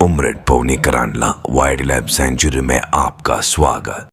उमरेड पवनी Karhandla wild life century में आपका स्वागत।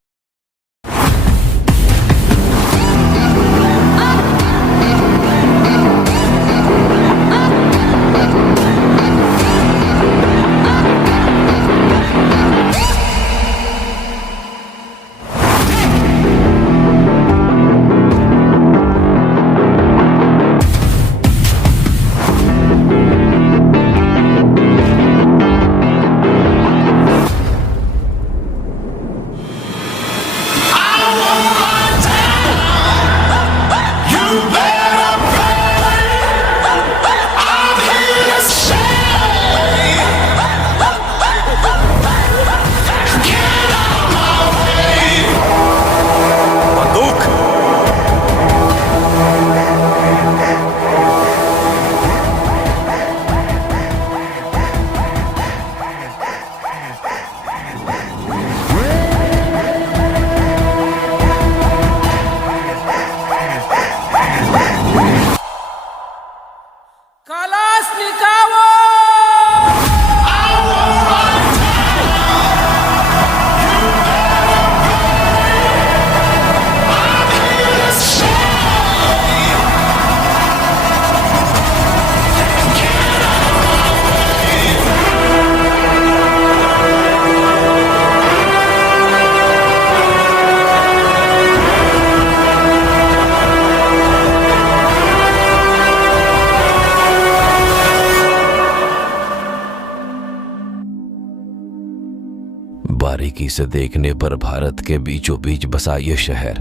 बारीकी से देखने पर भारत के बीचों बीच बसा ये शहर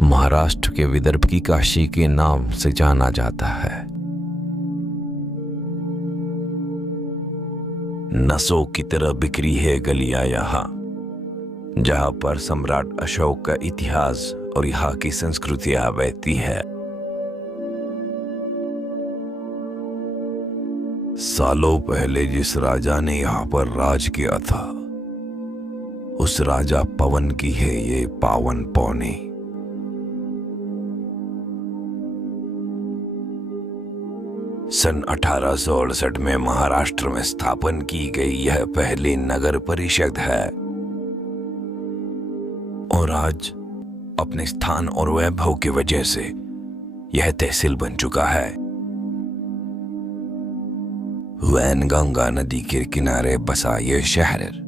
महाराष्ट्र के विदर्भ की काशी के नाम से जाना जाता है। नसों की तरह बिखरी है गलियां यहां, जहां पर सम्राट अशोक का इतिहास और यहाँ की संस्कृतियां बहती है। सालों पहले जिस राजा ने यहाँ पर राज किया था, उस राजा पवन की है ये पावन पौनी। सन 1868 में महाराष्ट्र में स्थापन की गई यह पहली नगर परिषद है और आज अपने स्थान और वैभव की वजह से यह तहसील बन चुका है। वैनगंगा नदी के किनारे बसा यह शहर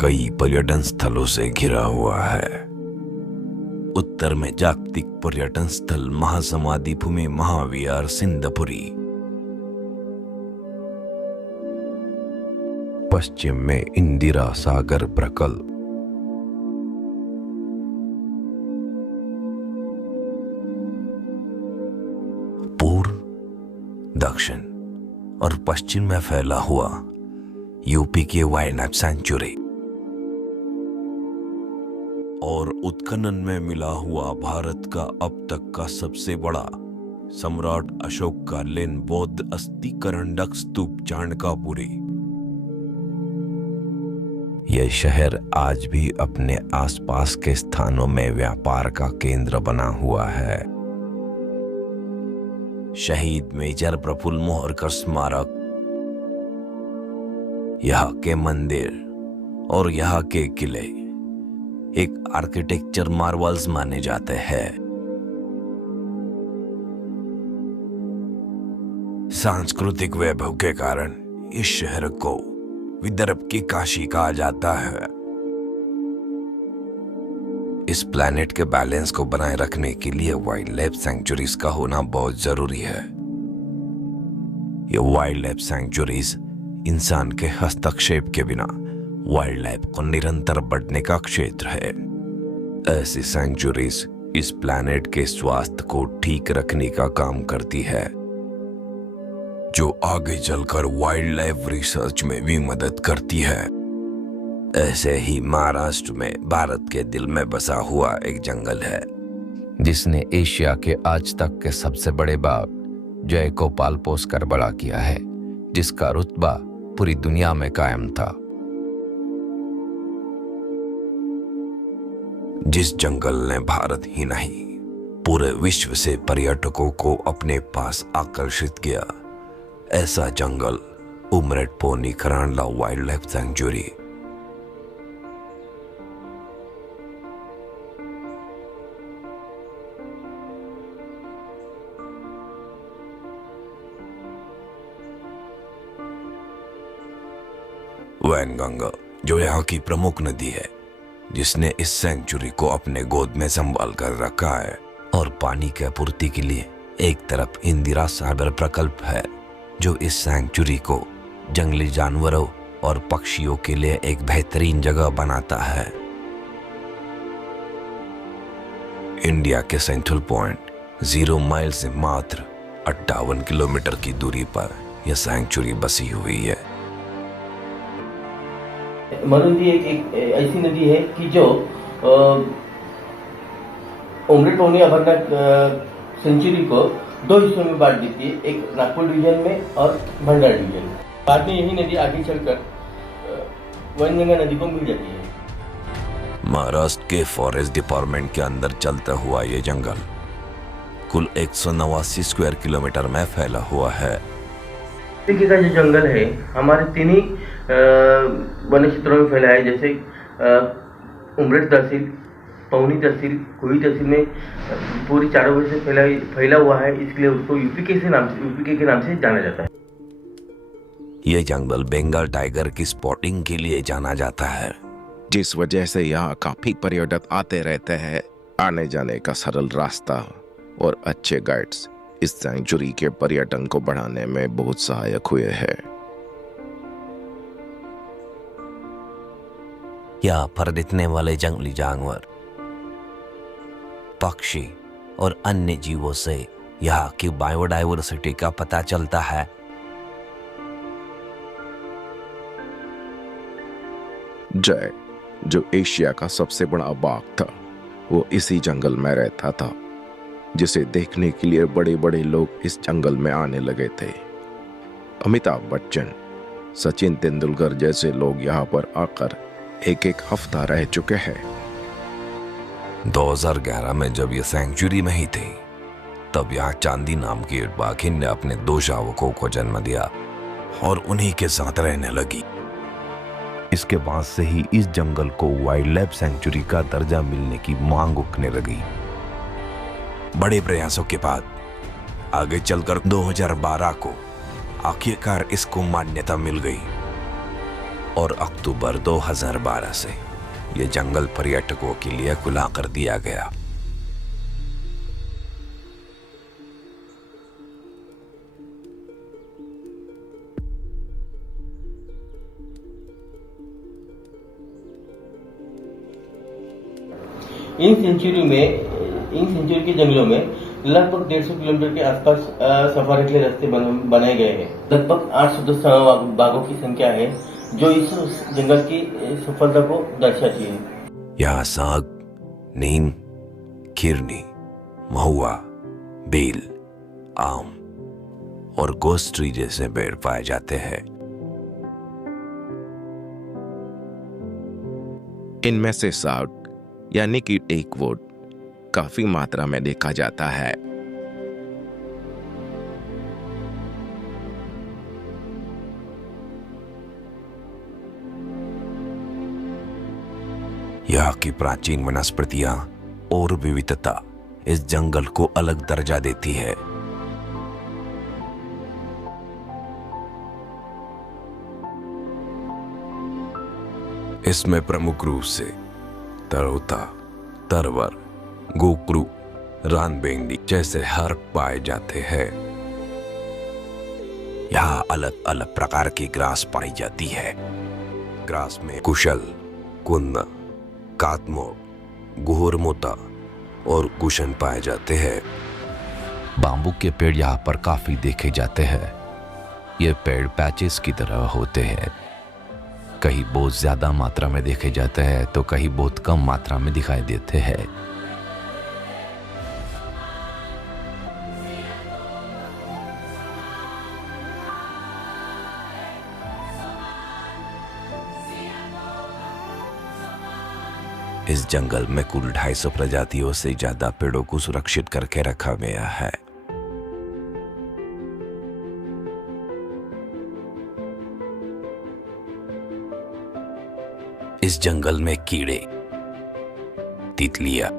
कई पर्यटन स्थलों से घिरा हुआ है। उत्तर में जागतिक पर्यटन स्थल महासमाधि भूमि महाविहार सिंधपुरी, पश्चिम में इंदिरा सागर प्रकल्प, पूर्व, दक्षिण और पश्चिम में फैला हुआ यूपी के वाइल्ड लाइफ सेंचुरी और उत्खनन में मिला हुआ भारत का अब तक का सबसे बड़ा सम्राट अशोक का लेन बौद्ध अस्थिकरण स्तूप चाणकापुरी। यह शहर आज भी अपने आसपास के स्थानों में व्यापार का केंद्र बना हुआ है। शहीद मेजर प्रफुल्ल मोहर का स्मारक, यहाँ के मंदिर और यहाँ के किले एक आर्किटेक्चर मार्वल्स माने जाते हैं। सांस्कृतिक वैभव के कारण इस शहर को विदर्भ की काशी कहा जाता है। इस प्लैनेट के बैलेंस को बनाए रखने के लिए वाइल्ड लाइफ सेंचुरीज का होना बहुत जरूरी है। ये वाइल्ड लाइफ सेंचुरीज इंसान के हस्तक्षेप के बिना वाइल्ड लाइफ को निरंतर बढ़ने का क्षेत्र है। ऐसी सेंचुरीज इस प्लैनेट के स्वास्थ्य को ठीक रखने का काम करती है, जो आगे चलकर वाइल्ड लाइफ रिसर्च में भी मदद करती है। ऐसे ही महाराष्ट्र में भारत के दिल में बसा हुआ एक जंगल है, जिसने एशिया के आज तक के सबसे बड़े बाग जय को पाल पोस कर बड़ा किया है, जिसका रुतबा पूरी दुनिया में कायम था। जिस जंगल ने भारत ही नहीं पूरे विश्व से पर्यटकों को अपने पास आकर्षित किया, ऐसा जंगल Umred Paoni Karhandla wild life sanctuary. Wainganga जो यहाँ की प्रमुख नदी है, जिसने इस सेंचुरी को अपने गोद में संभाल कर रखा है, और पानी की आपूर्ति के लिए एक तरफ इंदिरा सागर प्रकल्प है जो इस सेंचुरी को जंगली जानवरों और पक्षियों के लिए एक बेहतरीन जगह बनाता है। इंडिया के सेंट्रल पॉइंट 0 माइल से मात्र 58 किलोमीटर की दूरी पर यह सेंचुरी बसी हुई है। मरुंदी एक ऐसी नदी है कि जो उमरेट पोनी अभरनाथ सेंचुरी को 2 हिस्सों में बांट देती है, एक नागपुर डिवीजन में और भंडारा डिवीजन में। बाद में यही नदी आगे चलकर वैनगंगा नदी को मिल जाती है। महाराष्ट्र के फॉरेस्ट डिपार्टमेंट के अंदर चलता हुआ ये जंगल कुल 189 स्क्वायर किलोमीटर में फैला हुआ है। तरीके का जो जंगल है हमारे 3 ही वन क्षेत्रों में फैला है, जैसे उमरेट तहसील, पौनी तहसील, कोई तहसील में पूरी चारों वजह से फैला हुआ है, इसलिए उसको यूपीके के नाम से जाना जाता है। ये जंगल बंगाल टाइगर की स्पॉटिंग के लिए जाना जाता है, जिस वजह से यहाँ काफी पर्यटक आते रहते हैं। आने जाने का सरल रास्ता और अच्छे गाइड्स इस सेंचुरी के पर्यटन को बढ़ाने में बहुत सहायक हुए हैं। यहाँ पर दिखने वाले जंगली जानवर, पक्षी और अन्य जीवों से यहाँ की बायोडाइवर्सिटी का पता चलता है। जय, जो एशिया का सबसे बड़ा बाघ था, वो इसी जंगल में रहता था, जिसे देखने के लिए बड़े बड़े लोग इस जंगल में आने लगे थे। अमिताभ बच्चन, सचिन तेंदुलकर जैसे लोग यहाँ पर आकर एक हफ्ता रह चुके हैं। 2011 में जब ये सेंचुरी में ही थी, तब यहाँ चांदी नाम की एक बाघिन ने अपने 2 शावकों को जन्म दिया और उन्हीं के साथ रहने लगी। इसके बाद से ही इस जंगल को वाइल्ड लाइफ सेंचुरी का दर्जा मिलने की मांग उठने लगी। बड़े प्रयासों के बाद आगे चलकर 2012 को आखिरकार इसको मान्यता मिल गई और अक्टूबर 2012 से यह जंगल पर्यटकों के लिए खुला कर दिया गया। इन सेंचुरी के जंगलों में लगभग 150 किलोमीटर के आसपास सफारी के लिए रास्ते बनाए गए हैं। लगभग 810 बाघों की संख्या है जो इस जंगल की सफलता को दर्शाती है। यहाँ साग, नीम, खिरनी, महुआ, बेल, आम और गोस ट्री जैसे पेड़ पाए जाते हैं। इनमें से साग यानी कि टेकवुड काफी मात्रा में देखा जाता है। यहाँ की प्राचीन वनस्पतियां और विविधता इस जंगल को अलग दर्जा देती है। इसमें प्रमुख रूप से तरोता, तरवर, गोकरू, रानबेंडी जैसे हर्ब पाए जाते हैं। यहाँ अलग अलग प्रकार की ग्रास पाई जाती है। ग्रास में कुशल, कुंद, कातमोट, गुहरमोता और कुशन पाए जाते हैं। बाम्बू के पेड़ यहाँ पर काफी देखे जाते हैं। ये पेड़ पैचेस की तरह होते हैं, कहीं बहुत ज्यादा मात्रा में देखे जाते हैं तो कहीं बहुत कम मात्रा में दिखाई देते हैं। इस जंगल में कुल 250 प्रजातियों से ज्यादा पेड़ों को सुरक्षित करके रखा गया है। इस जंगल में कीड़े, तितलियां,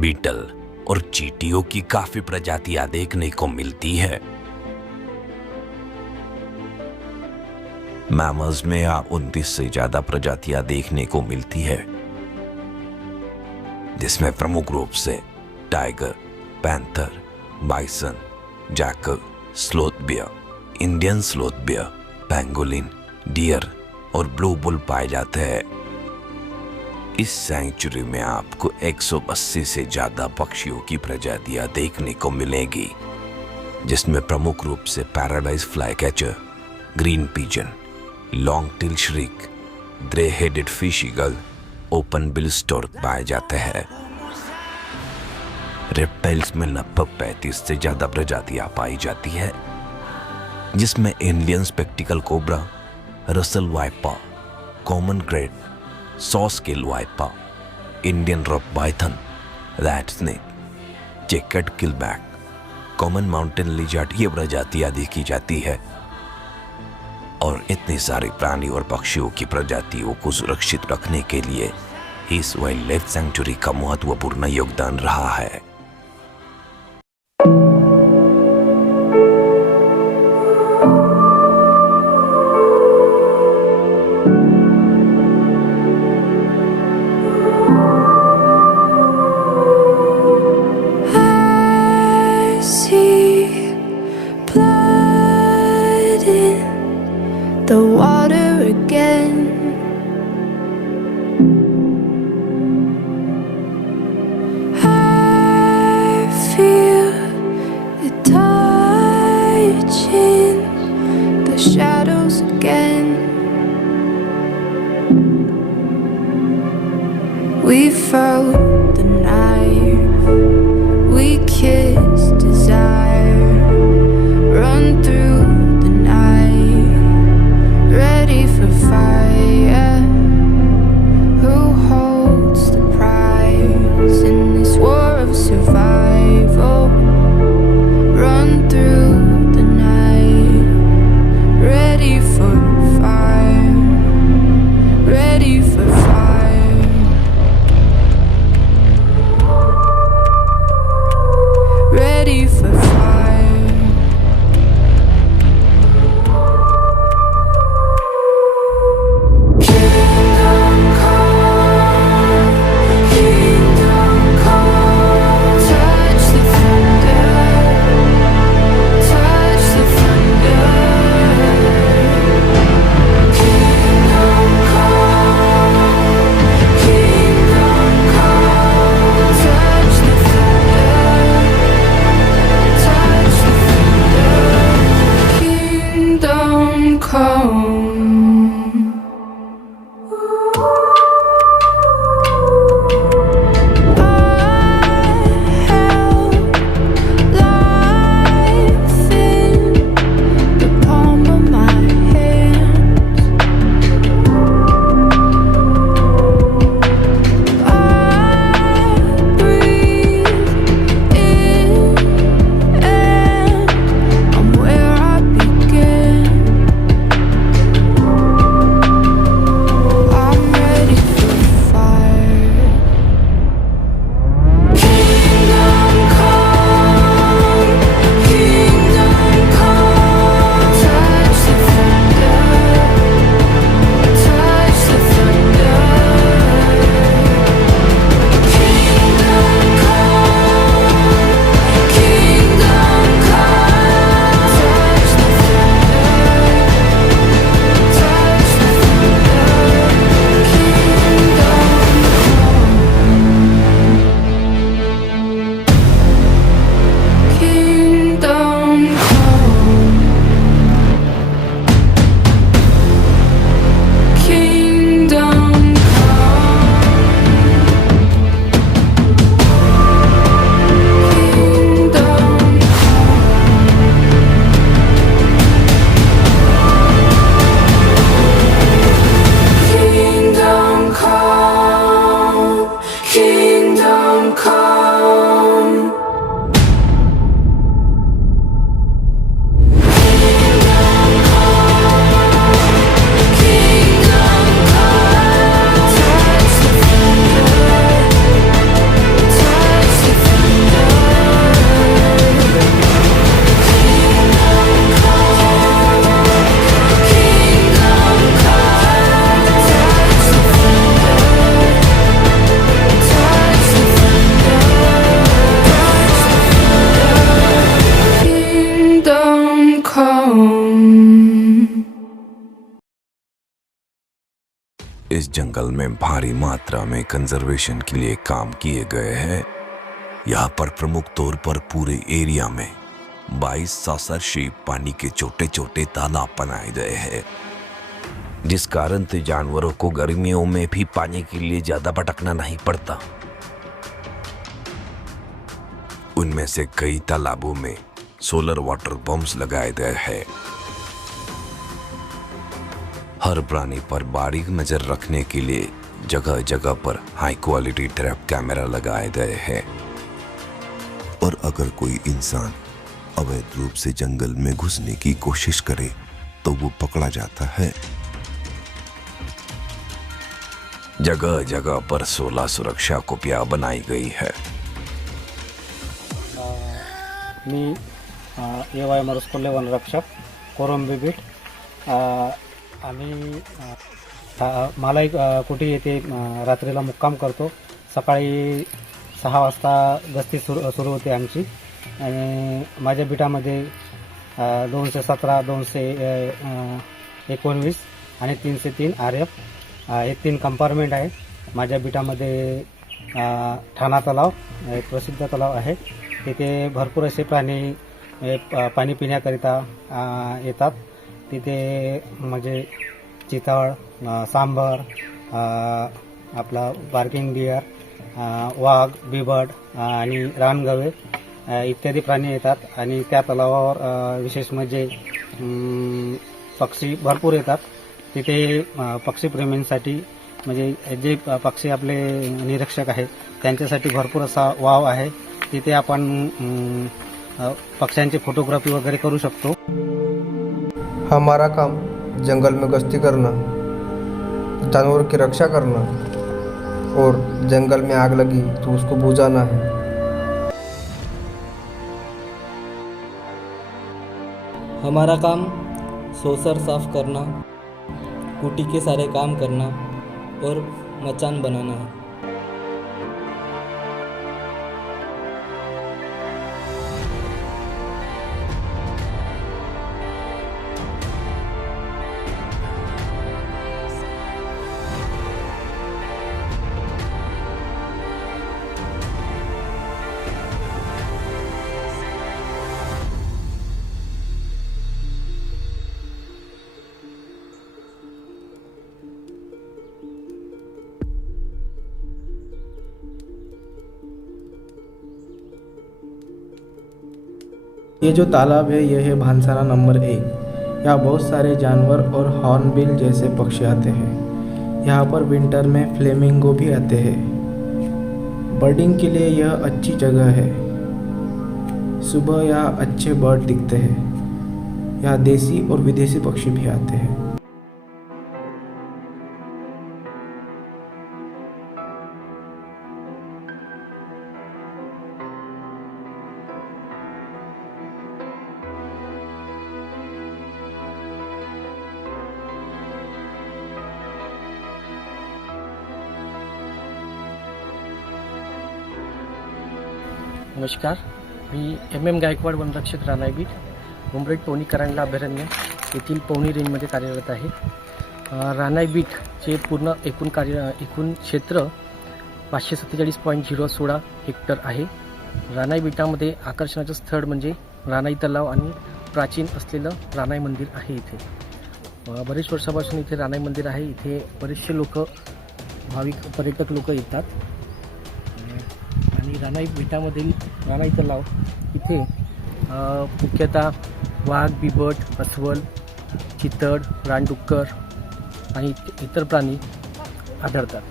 बीटल और चींटियों की काफी प्रजातियां देखने को मिलती है। मैमल्स में 29 से ज्यादा प्रजातियां देखने को मिलती है, जिसमें प्रमुख रूप से tiger, panther, bison, jackal, sloth bear, Indian sloth bear, pangolin, deer और ब्लू बुल पाए जाते हैं। इस सैंक्चुरी में आपको 180 से ज्यादा पक्षियों की प्रजातियां देखने को मिलेगी, जिसमें प्रमुख रूप से paradise flycatcher, green pigeon, long tail shrike, grey headed fish eagle, open bill stork पाए जाते हैं। रेप्टाइल्स में लगभग 35 से ज्यादा प्रजातियां पाई जाती है, जिसमें Indian spectacled cobra, Russell viper, common krait, saw scaled viper, Indian rock python, rat snake, checkered keelback, common mountain lizard ये प्रजातियां देखी जाती है। और इतनी सारी प्राणी और पक्षियों की प्रजातियों को सुरक्षित रखने के लिए इस वाइल्ड लाइफ सैंक्चुरी का महत्वपूर्ण योगदान रहा है। The water again. I feel it touching the shadows again. We felt the knife, we kissed desire, run through the night, ready for fire. Who holds the prize in this war of survival? Run through the night, ready for fire, ready for fire. इस जंगल में भारी मात्रा में conservation के लिए काम किए गए हैं। यहाँ पर प्रमुख तौर पर पूरे एरिया में 22 सॉसर शेप पानी के छोटे छोटे तालाब बनाए गए हैं, जिस कारण से जानवरों को गर्मियों में भी पानी के लिए ज्यादा भटकना नहीं पड़ता। उनमें से कई तालाबों में सोलर वाटर पंप्स लगाए गए हैं। हर प्राणी पर बारीक नजर रखने के लिए जगह जगह पर हाई क्वालिटी ट्रैप कैमरा लगाए गए हैं। और अगर कोई इंसान अवैध रूप से जंगल में घुसने की कोशिश करे तो वो पकड़ा जाता है। जगह जगह पर 16 सुरक्षा कुपिया बनाई गई है। मी AYM कोल्हे वनरक्षक कोरंबी बीट। आम्ही मालाई कुटी येथे रात्रीला मुक्काम करतो। सकाळी 6 वाजता गस्ती सुरू होते आमची। आणि माझ्या बिटामध्ये 217, 219 आणि 303 RF हे 3 कंपार्टमेंट आहे। माझ्या बिटामध्ये ठाणा तलाव एक प्रसिद्ध तलाव आहे। तिथे भरपूर असे प्राणी पाणी पिण्याकरिता येतात। तिथे म्हणजे चितळ, सांबर, आपला बार्किंग डिअर, वाघ, बिबट आणि रानगवे इत्यादी प्राणी येतात। आणि त्या तलावावर विशेष म्हणजे पक्षी भरपूर येतात। तिथे पक्षीप्रेमींसाठी म्हणजे जे पक्षी आपले निरीक्षक आहेत त्यांच्यासाठी भरपूर असा वाव आहे। तिथे आपण पक्ष्यांची फोटोग्राफी वगैरे करू शकतो। हमारा काम जंगल में गश्ती करना, जानवरों की रक्षा करना और जंगल में आग लगी तो उसको बुझाना है। हमारा काम सोसर साफ करना, कुटी के सारे काम करना और मचान बनाना है। ये जो तालाब है यह है भानसारा नंबर 1। यहाँ बहुत सारे जानवर और हॉर्नबिल जैसे पक्षी आते हैं। यहाँ पर विंटर में फ्लेमिंगो भी आते हैं। बर्डिंग के लिए यह अच्छी जगह है। सुबह यहाँ अच्छे बर्ड दिखते हैं। यहाँ देसी और विदेशी पक्षी भी आते हैं। नमस्कार, मी MM गायकवाड वनरक्षक रानाई बीट, उमरेड पवनी करांगला अभयारण्य येथील पवनी रेंजमध्ये कार्यरत आहे। रानाई बीटचे पूर्ण एकूण क्षेत्र 547.016 हेक्टर आहे। रानाई बीटामध्ये आकर्षणाचं स्थळ म्हणजे रानाई तलाव आणि प्राचीन असलेलं रानाई मंदिर आहे। इथे बरेच वर्षापासून इथे रानाई मंदिर आहे। इथे बरेचसे लोक भाविक पर्यटक लोक येतात। आणि रानाई बेटामधील रानाई तलाव इथे मुख्यतः वाघ, बिबट, अस्वल, चितळ, रानडुक्कर आणि इतर प्राणी आढळतात।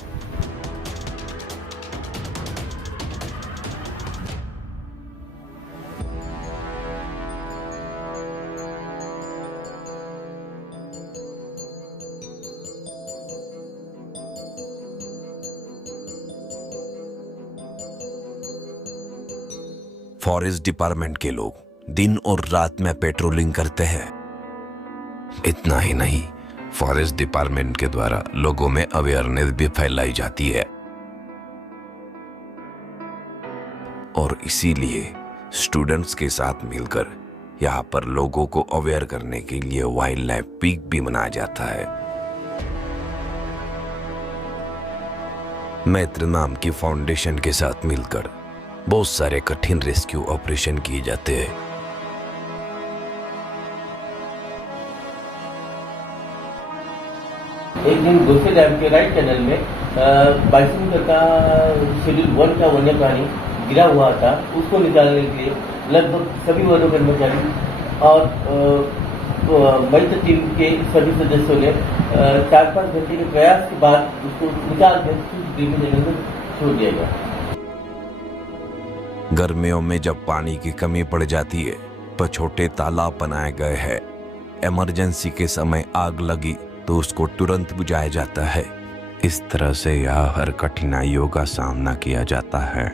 फॉरेस्ट डिपार्टमेंट के लोग दिन और रात में पेट्रोलिंग करते हैं। इतना ही नहीं, फॉरेस्ट डिपार्टमेंट के द्वारा लोगों में अवेयरनेस भी फैलाई जाती है और इसीलिए स्टूडेंट्स के साथ मिलकर यहाँ पर लोगों को अवेयर करने के लिए वाइल्ड लाइफ वीक भी मनाया जाता है। मैत्र नाम की फाउंडेशन के साथ मिलकर बहुत सारे कठिन रेस्क्यू ऑपरेशन किए जाते हैं। एक दिन दूसरे डैम के राइट चैनल में 22 मीटर का शेड्यूल 1 का वन्य प्राणी गिरा हुआ था। उसको निकालने के लिए लगभग सभी वन कर्मचारी और मत्स्य टीम के सभी सदस्यों ने 4-5 घंटे के प्रयास के बाद उसको निकाल कर जंगल में छोड़ दिया गया। गर्मियों में जब पानी की कमी पड़ जाती है तो छोटे तालाब बनाए गए हैं। इमरजेंसी के समय आग लगी तो उसको तुरंत बुझाया जाता है। इस तरह से यहाँ हर कठिनाइयों का सामना किया जाता है।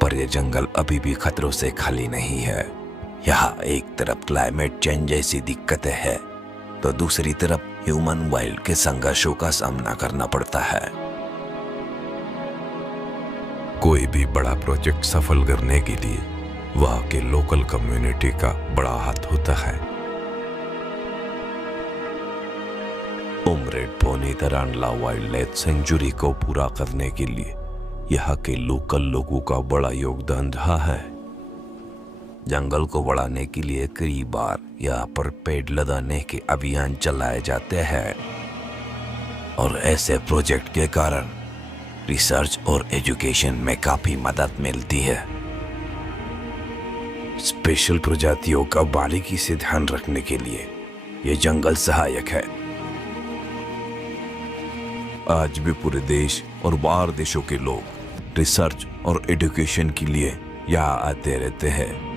पर यह जंगल अभी भी खतरों से खाली नहीं है। यहाँ एक तरफ क्लाइमेट चेंज जैसी दिक्कतें हैं तो दूसरी तरफ ह्यूमन वाइल्ड के संघर्षों का सामना करना पड़ता है। कोई भी बड़ा प्रोजेक्ट सफल करने के लिए वहाँ के लोकल कम्युनिटी का बड़ा हाथ होता है। Umred Paoni Karhandla wild life sanctuary को पूरा करने के लिए यहाँ के लोकल लोगों का बड़ा योगदान रहा है। जंगल को बढ़ाने के लिए कई बार यहाँ पर पेड़ लगाने के अभियान चलाए जाते हैं और ऐसे प्रोजेक्ट के कारण रिसर्च और एजुकेशन में काफी मदद मिलती है। स्पेशल प्रजातियों का बारीकी से ध्यान रखने के लिए ये जंगल सहायक है। आज भी पूरे देश और बाहर देशों के लोग रिसर्च और एजुकेशन के लिए यहाँ आते रहते हैं।